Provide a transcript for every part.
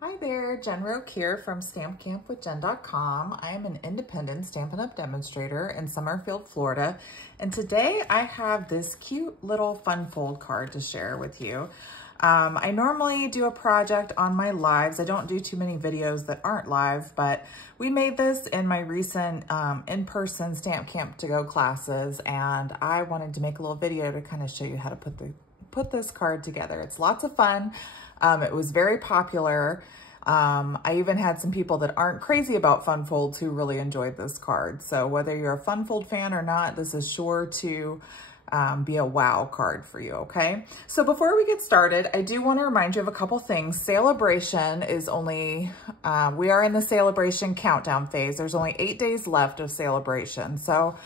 Hi there, Jen Roque here from StampCampWithJen.com. I am an independent Stampin' Up! Demonstrator in Summerfield, Florida, and today I have this cute little fun fold card to share with you. I normally do a project on my lives. I don't do too many videos that aren't live, but we made this in my recent in-person Stamp Camp to Go classes, and I wanted to make a little video to kind of show you how to put this card together. It's lots of fun. It was very popular. I even had some people that aren't crazy about fun folds who really enjoyed this card. So whether you're a fun fold fan or not, this is sure to be a wow card for you, okay? So before we get started, I do want to remind you of a couple things. Sale-a-bration is only, we are in the sale-a-bration countdown phase. There's only 8 days left of sale-a-bration. So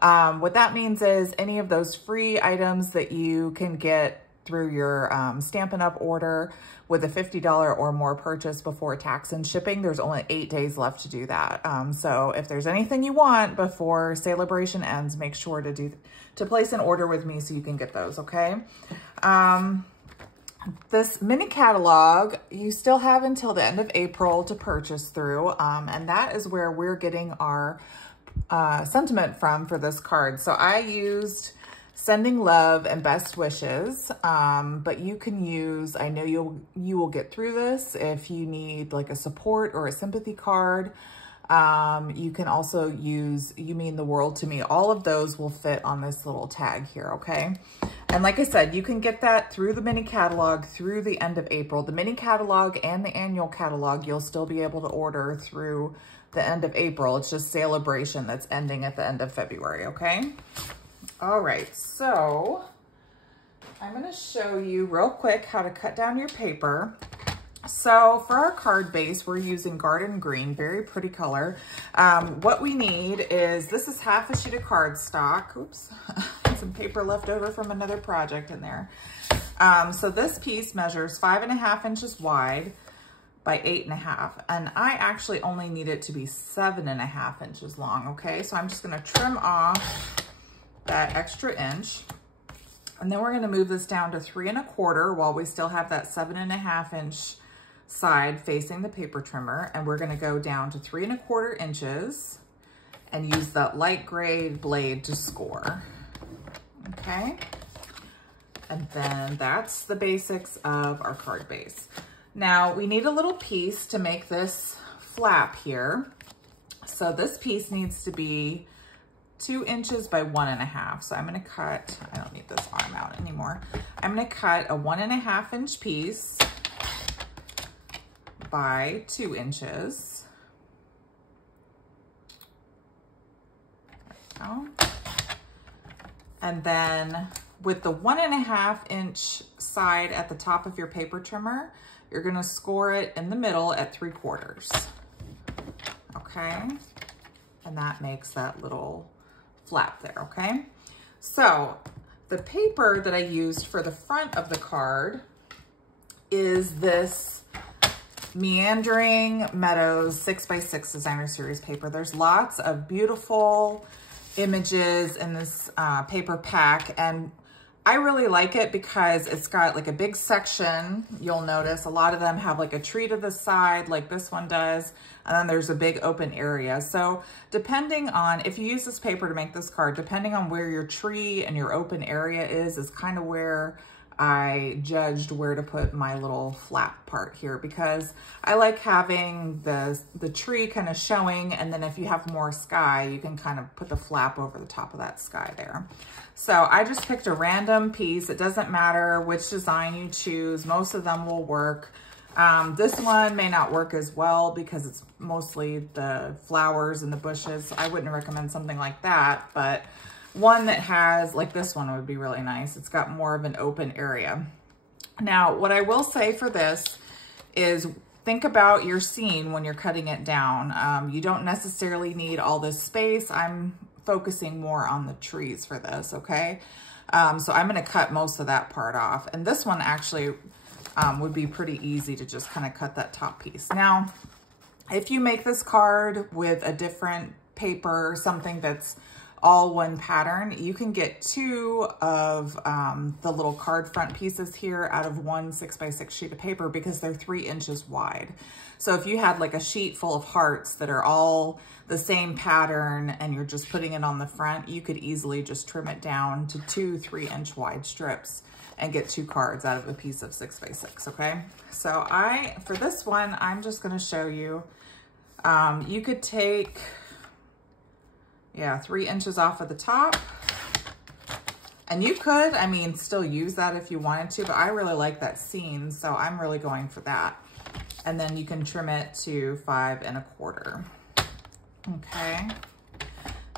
what that means is any of those free items that you can get through your Stampin' Up! Order with a $50 or more purchase before tax and shipping, there's only 8 days left to do that. So if there's anything you want before sale-a-bration ends, make sure to place an order with me so you can get those, okay? This mini catalog, you still have until the end of April to purchase through, and that is where we're getting our sentiment from for this card. So I used Sending Love and Best Wishes, but you can use, I know you will get through this if you need like a support or a sympathy card. You can also use You Mean the World to Me. All of those will fit on this little tag here, okay? And like I said, you can get that through the mini catalog through the end of April. The mini catalog and the annual catalog, you'll still be able to order through the end of April. It's just sale-a-bration that's ending at the end of February, okay? All right, so I'm gonna show you real quick how to cut down your paper. So for our card base, we're using Garden Green, very pretty color. What we need is, this is half a sheet of cardstock. Oops, some paper left over from another project in there. So this piece measures 5.5 inches wide by 8.5, and I actually only need it to be 7.5 inches long, okay? So I'm just gonna trim off that extra inch, and then we're going to move this down to 3 1/4 while we still have that 7.5 inch side facing the paper trimmer, and we're going to go down to 3 1/4 inches and use that light gray blade to score. Okay, and then that's the basics of our card base. Now we need a little piece to make this flap here, so this piece needs to be 2 inches by 1.5. So I'm gonna cut, I don't need this arm out anymore. I'm gonna cut a 1.5 inch piece by 2 inches. There we go. And then with the 1.5 inch side at the top of your paper trimmer, you're gonna score it in the middle at 3/4. Okay, and that makes that little flap there, okay? So the paper that I used for the front of the card is this Meandering Meadows 6x6 Designer Series paper. There's lots of beautiful images in this paper pack, and I really like it because it's got like a big section. You'll notice a lot of them have like a tree to the side like this one does, and then there's a big open area. So depending on, if you use this paper to make this card, depending on where your tree and your open area is kind of where I judged where to put my little flap part here, because I like having the tree kind of showing, and then if you have more sky, you can kind of put the flap over the top of that sky there. So I just picked a random piece. It doesn't matter which design you choose. Most of them will work. This one may not work as well because it's mostly the flowers and the bushes. I wouldn't recommend something like that, but one that has, like this one would be really nice. It's got more of an open area. Now, what I will say for this is think about your scene when you're cutting it down. You don't necessarily need all this space. I'm focusing more on the trees for this, okay? So I'm gonna cut most of that part off. And this one actually would be pretty easy to just kind of cut that top piece. Now, if you make this card with a different paper, something that's all one pattern. You can get 2 of the little card front pieces here out of one 6x6 sheet of paper because they're 3 inches wide. So if you had like a sheet full of hearts that are all the same pattern and you're just putting it on the front, you could easily just trim it down to 2 3-inch wide strips and get 2 cards out of a piece of 6x6, okay? So for this one, I'm just gonna show you, you could take, 3 inches off of the top. And you could, I mean, still use that if you wanted to, but I really like that seam, so I'm really going for that. And then you can trim it to 5 1/4. Okay.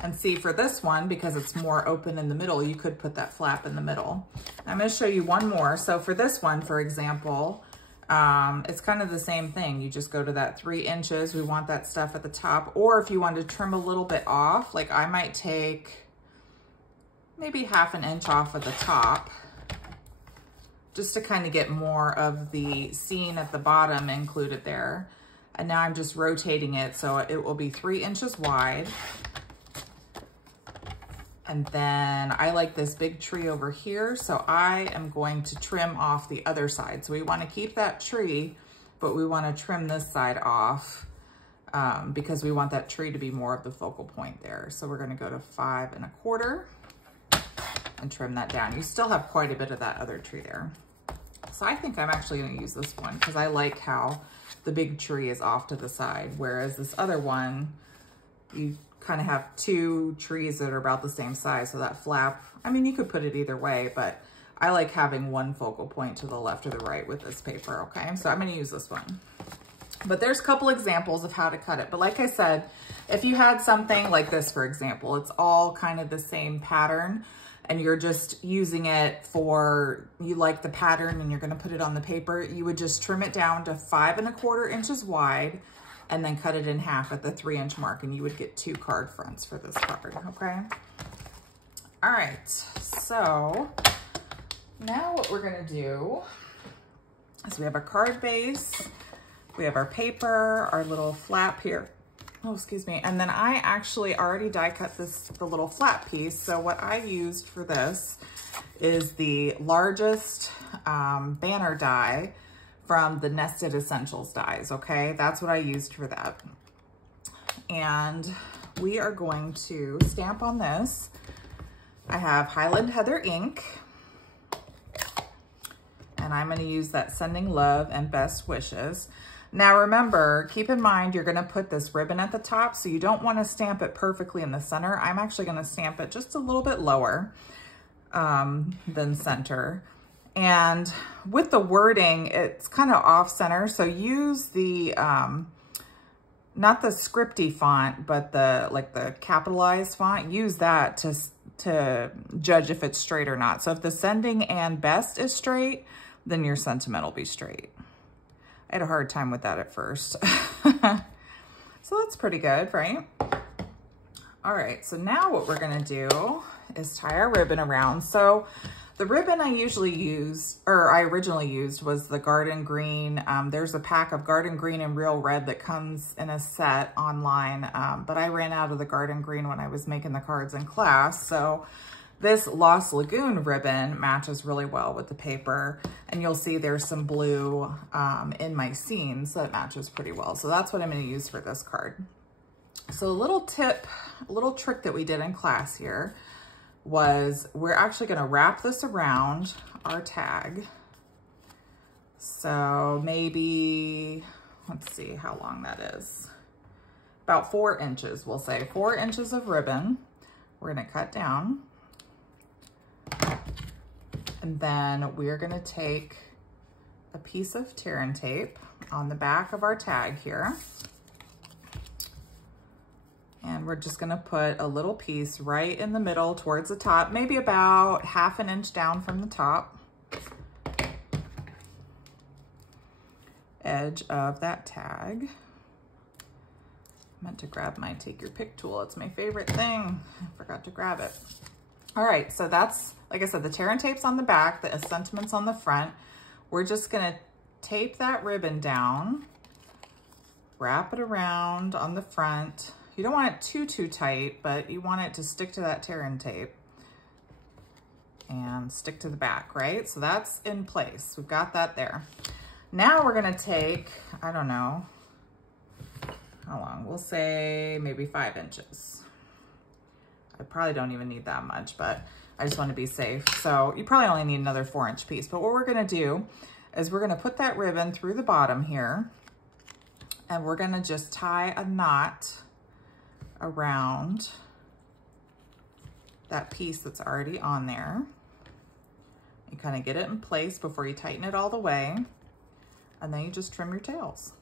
And see, for this one, because it's more open in the middle, you could put that flap in the middle. I'm going to show you one more. So for this one, for example, it's kind of the same thing. You just go to that 3 inches. We want that stuff at the top. Or if you want to trim a little bit off, like I might take maybe 1/2 inch off of the top, just to kind of get more of the seam at the bottom included there. And now I'm just rotating it so it will be 3 inches wide. And then I like this big tree over here, so I am going to trim off the other side. So we want to keep that tree, but we want to trim this side off because we want that tree to be more of the focal point there. So we're going to go to 5 1/4 and trim that down. You still have quite a bit of that other tree there. So I think I'm actually going to use this one because I like how the big tree is off to the side, whereas this other one, you kind of have 2 trees that are about the same size. So that flap, I mean, you could put it either way, but I like having one focal point to the left or the right with this paper, okay? So I'm going to use this one. But there's a couple examples of how to cut it. But like I said, if you had something like this, for example, it's all kind of the same pattern, and you're just using it for, you like the pattern and you're gonna put it on the paper, you would just trim it down to 5 1/4 inches wide and then cut it in half at the 3 inch mark, and you would get 2 card fronts for this card, okay? All right, so now what we're gonna do is we have our card base, we have our paper, our little flap here. Oh, excuse me. And then I actually already die cut the little flat piece. So what I used for this is the largest banner die from the Nested Essentials dies, okay? That's what I used for that. And we are going to stamp on this. I have Highland Heather ink. And I'm gonna use that Sending Love and Best Wishes. Now remember, keep in mind, you're gonna put this ribbon at the top, so you don't wanna stamp it perfectly in the center. I'm actually gonna stamp it just a little bit lower than center. And with the wording, it's kind of off center, so use the, not the scripty font, but the capitalized font, use that to judge if it's straight or not. So if the Sending and Best is straight, then your sentiment will be straight. I had a hard time with that at first. So that's pretty good, right? All right, so now what we're gonna do is tie our ribbon around. So the ribbon I originally used was the Garden Green. There's a pack of Garden Green and Real Red that comes in a set online, but I ran out of the Garden Green when I was making the cards in class. So this Lost Lagoon ribbon matches really well with the paper, and you'll see there's some blue in my seams that matches pretty well. So that's what I'm gonna use for this card. So a little tip, a little trick that we did in class here was we're actually gonna wrap this around our tag. So maybe, let's see how long that is. About 4 inches, we'll say 4 inches of ribbon. We're gonna cut down. And then we're gonna take a piece of tear and tape on the back of our tag here. And we're just gonna put a little piece right in the middle towards the top, maybe about 1/2 inch down from the top edge of that tag. I meant to grab my take your pick tool. It's my favorite thing. I forgot to grab it. All right, so that's, like I said, the tear and tape's on the back, the sentiment's on the front. We're just gonna tape that ribbon down, wrap it around on the front. You don't want it too tight, but you want it to stick to that tear-in tape and stick to the back, right? So that's in place. We've got that there. Now we're gonna take, I don't know, how long? We'll say maybe 5 inches. I probably don't even need that much, but I just want to be safe. So you probably only need another 4-inch piece. But what we're gonna do is we're gonna put that ribbon through the bottom here, and we're gonna just tie a knot around that piece that's already on there. You kind of get it in place before you tighten it all the way, and then you just trim your tails.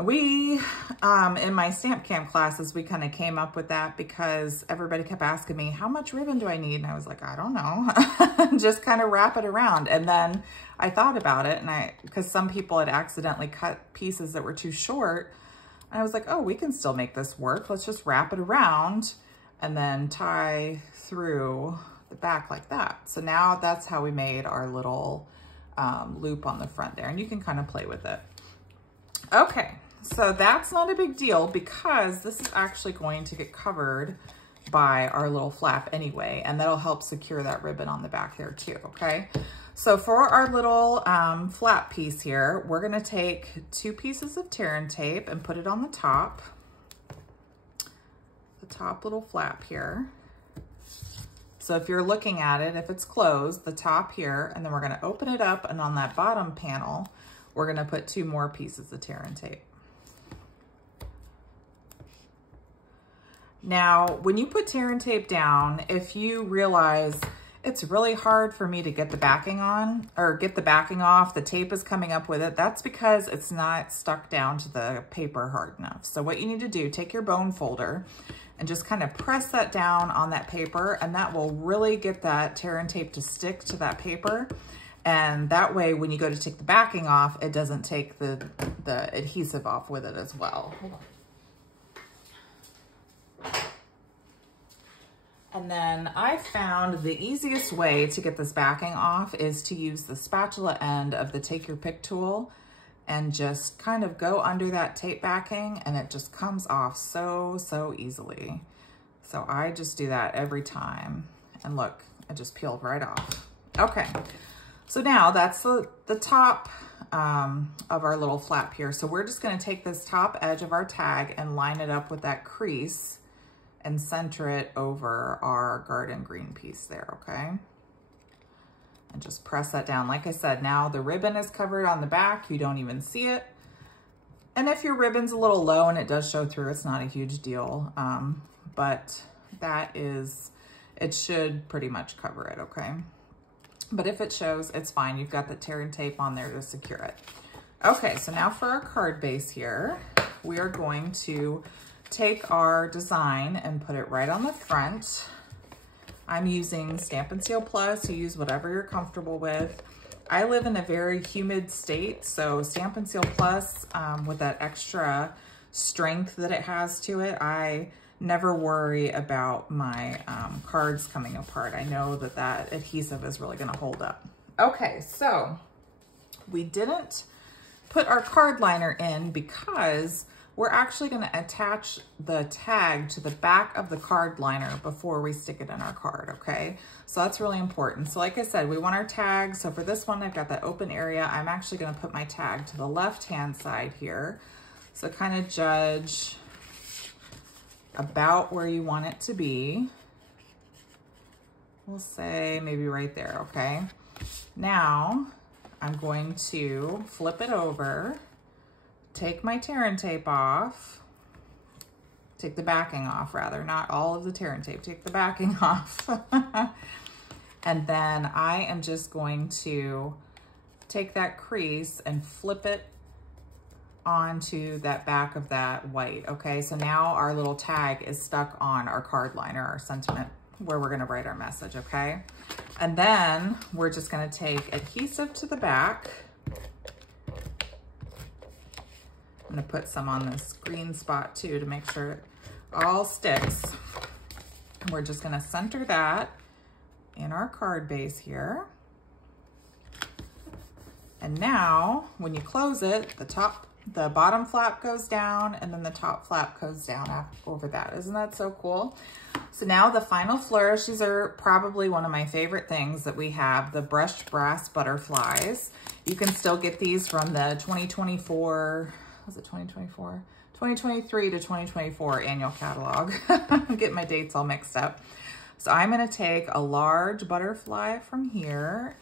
We, in my stamp camp classes, we kind of came up with that because everybody kept asking me, how much ribbon do I need? And I was like, I don't know. Just kind of wrap it around. And then I thought about it, and because some people had accidentally cut pieces that were too short, and I was like, oh, we can still make this work. Let's just wrap it around and then tie through the back like that. So now that's how we made our little loop on the front there, and you can kind of play with it. Okay, so that's not a big deal because this is actually going to get covered by our little flap anyway, and that'll help secure that ribbon on the back there too, okay? So for our little flap piece here, we're gonna take 2 pieces of tear-in tape and put it on the top little flap here. So if you're looking at it, if it's closed, the top here, and then we're gonna open it up, and on that bottom panel, we're gonna put 2 more pieces of tear-in tape. Now, when you put tear-in tape down, if you realize it's really hard for me to get the backing on, or get the backing off, the tape is coming up with it, that's because it's not stuck down to the paper hard enough. So what you need to do, take your bone folder and just kind of press that down on that paper, and that will really get that tear-in tape to stick to that paper. And that way, when you go to take the backing off, it doesn't take the adhesive off with it as well. Hold on. And then I found the easiest way to get this backing off is to use the spatula end of the Take Your Pick tool and just kind of go under that tape backing, and it just comes off so easily. So I just do that every time. And look, it just peeled right off. Okay. So now that's the top of our little flap here. So we're just gonna take this top edge of our tag and line it up with that crease and center it over our garden green piece there, okay? And just press that down. Like I said, now the ribbon is covered on the back. You don't even see it. And if your ribbon's a little low and it does show through, it's not a huge deal. But that is, it should pretty much cover it, okay? But if it shows, it's fine. You've got the tear-in tape on there to secure it. Okay, so now for our card base here, we are going to take our design and put it right on the front. I'm using Stamp & Seal Plus. You use whatever you're comfortable with. I live in a very humid state, so Stamp & Seal Plus, with that extra strength that it has to it, I never worry about my cards coming apart. I know that that adhesive is really gonna hold up. Okay, so we didn't put our card liner in because we're actually gonna attach the tag to the back of the card liner before we stick it in our card, okay? So that's really important. So like I said, we want our tag. So for this one, I've got that open area. I'm actually gonna put my tag to the left-hand side here. So kind of judge about where you want it to be. We'll say maybe right there, okay? Now, I'm going to flip it over, take my tear-in tape off, take the backing off rather, not all of the tear-in tape, take the backing off. And then I am just going to take that crease and flip it onto that back of that white, okay? So now our little tag is stuck on our card liner, our sentiment, where we're gonna write our message, okay? And then we're just gonna take adhesive to the back. I'm gonna put some on this green spot too to make sure it all sticks. And we're just gonna center that in our card base here. And now, when you close it, the top The bottom flap goes down and then the top flap goes down over that. Isn't that so cool? So now the final flourish, these are probably one of my favorite things that we have, the brushed brass butterflies. You can still get these from the 2024, was it 2024? 2023 to 2024 annual catalog. I'm getting my dates all mixed up. So I'm gonna take a large butterfly from here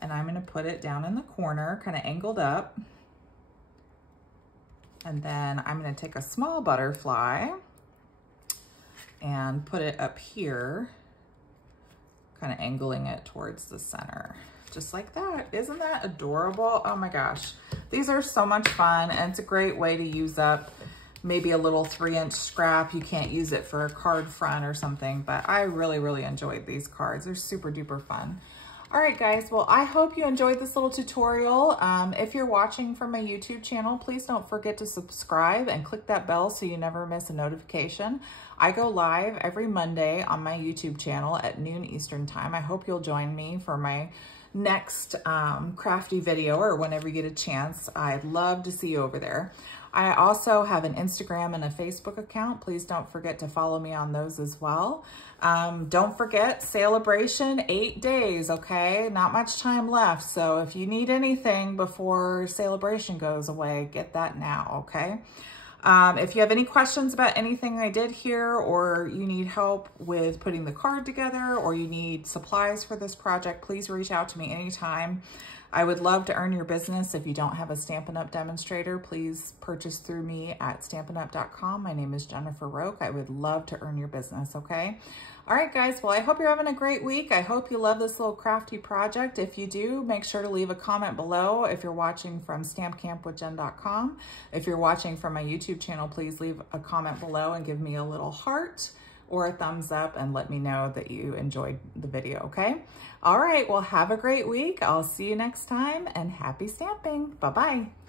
and I'm gonna put it down in the corner, kind of angled up. And then I'm gonna take a small butterfly and put it up here, kind of angling it towards the center, just like that. Isn't that adorable? Oh my gosh. These are so much fun, and it's a great way to use up maybe a little 3-inch scrap. You can't use it for a card front or something, but I really, really enjoyed these cards. They're super duper fun. All right, guys, well, I hope you enjoyed this little tutorial. If you're watching from my YouTube channel, please don't forget to subscribe and click that bell so you never miss a notification. I go live every Monday on my YouTube channel at noon Eastern time. I hope you'll join me for my next crafty video, or whenever you get a chance. I'd love to see you over there. I also have an Instagram and a Facebook account. Please don't forget to follow me on those as well. Don't forget, sale-a-bration, 8 days, okay? Not much time left. So if you need anything before sale-a-bration goes away, get that now, okay? If you have any questions about anything I did here, or you need help with putting the card together, or you need supplies for this project, please reach out to me anytime. I would love to earn your business. If you don't have a Stampin' Up! Demonstrator, please purchase through me at stampinup.com. My name is Jennifer Roque. I would love to earn your business, okay? All right, guys, well, I hope you're having a great week. I hope you love this little crafty project. If you do, make sure to leave a comment below. If you're watching from stampcampwithjen.com, if you're watching from my YouTube channel, please leave a comment below and give me a little heart or a thumbs up and let me know that you enjoyed the video, okay? All right, well, have a great week. I'll see you next time, and happy stamping. Bye-bye.